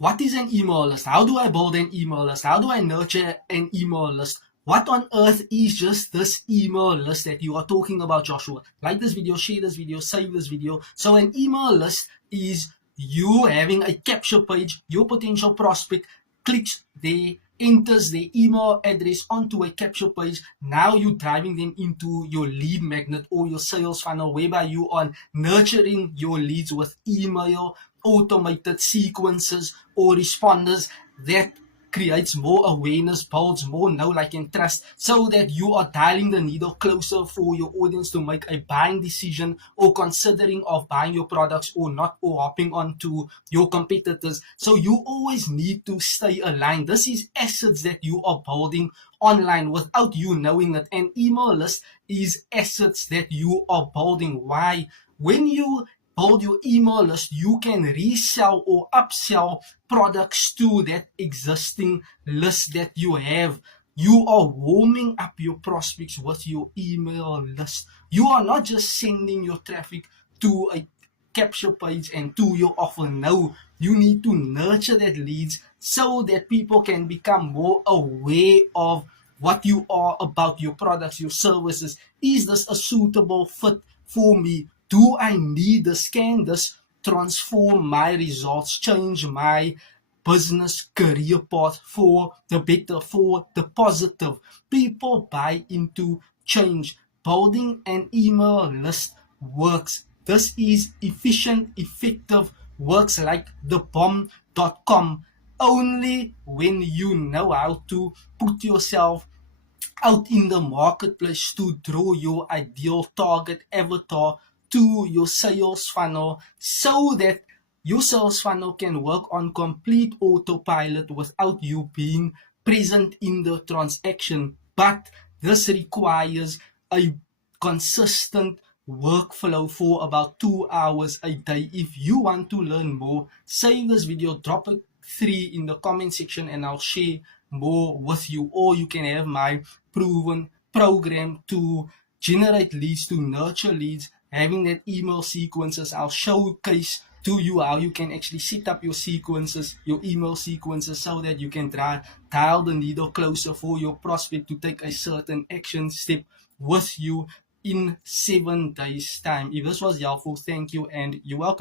what is an email list? How do I build an email list? How do I nurture an email list? What on earth is just this email list that you are talking about, Joshua? Like this video, share this video, save this video. So an email list is you having a capture page. Your potential prospect clicks there, enters their email address onto a capture page. Now you're driving them into your lead magnet or your sales funnel, whereby you are nurturing your leads with email, automated sequences or responders that creates more awareness, builds more know, like, and trust, so that you are dialing the needle closer for your audience to make a buying decision or considering of buying your products or not, or hopping onto your competitors. So you always need to stay aligned. This is assets that you are building online without you knowing it. An email list is assets that you are building. Why? When you build your email list, you can resell or upsell products to that existing list that you have. You are warming up your prospects with your email list. You are not just sending your traffic to a capture page and to your offer. No, you need to nurture that leads so that people can become more aware of what you are about, your products, your services. Is this a suitable fit for me? Do I need this? Can this transform my results, change my business career path for the better, for the positive? People buy into change. Building an email list works. This is efficient, effective, works like the bomb.com. Only when you know how to put yourself out in the marketplace to draw your ideal target avatar to your sales funnel, so that your sales funnel can work on complete autopilot without you being present in the transaction. But this requires a consistent workflow for about 2 hours a day. If you want to learn more, save this video, drop a 3 in the comment section, and I'll share more with you. Or you can have my proven program to generate leads, to nurture leads, having that email sequences. I'll showcase to you how you can actually set up your sequences, your email sequences, so that you can dial the needle closer for your prospect to take a certain action step with you in 7 days time. If this was helpful, thank you and you're welcome.